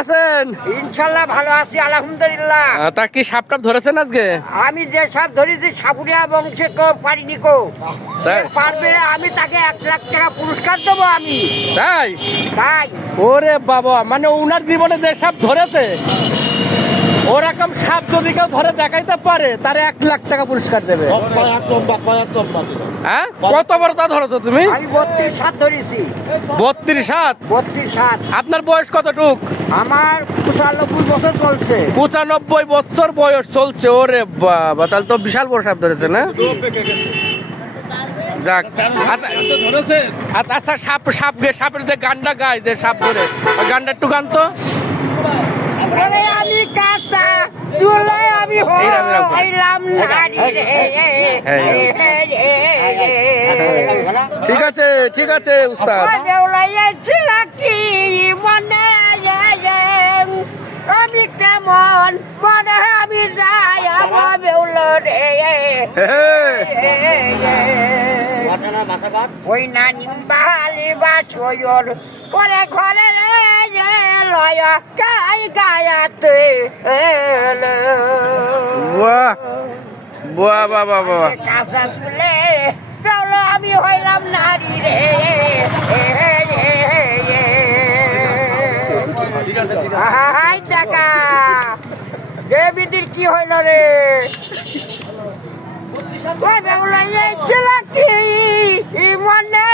আছেন? ইনশাল্লাহ ভালো আছি আলহামদুলিল্লাহ। তা কি সাপ টাপ ধরেছেন আজকে? আমি যে সাপ ধরেছি সাপুরিয়া বংশে কেউ পারিনি কো পারবে, আমি তাকে 1 লাখ টাকা পুরস্কার দেবো আমি। তাই তাই ওরে বাবা, মানে ওনার জীবনে যে সাপ ধরেছে ওরকম সাপ যদি কেউ ধরে দেখাইতে পারে তার 1 লাখ টাকা পুরস্কার দেবে। হ্যাঁ, কত বড় তা ধরেছো তুমি? আমি 32 সাত ধরেছি। 32 সাত? 32 সাত। আপনার বয়স কতটুক? আমার 95 বছর চলছে। 95 বছর বয়স চলছে। ওরে বাবা, তাহলে তো বিশাল বড় সাপ ধরেছে না? যাক, আচ্ছা সাপের যে গানটা গায়, যে সাপ ধরে, ওই গানটা একটু গান তো। আমি কাঁচা চুলায় আমি হইলাম নারী রে। ঠিক আছে ঠিক আছে উস্তাদ। কি মনে আমি কেমন মনে আমি যাই আমার বেউল রে। ওই না নিম্বালি বা সয়র পরে ঘরে লয় গাই গায়াতে বাহ বাহ বাহ বাহ। কাঁচা চুলে বেউল আমি হইলাম নারী রে। হাই টাকা দেবীদের কি হইল রে? ওই বেউলাই ছিল কি মনে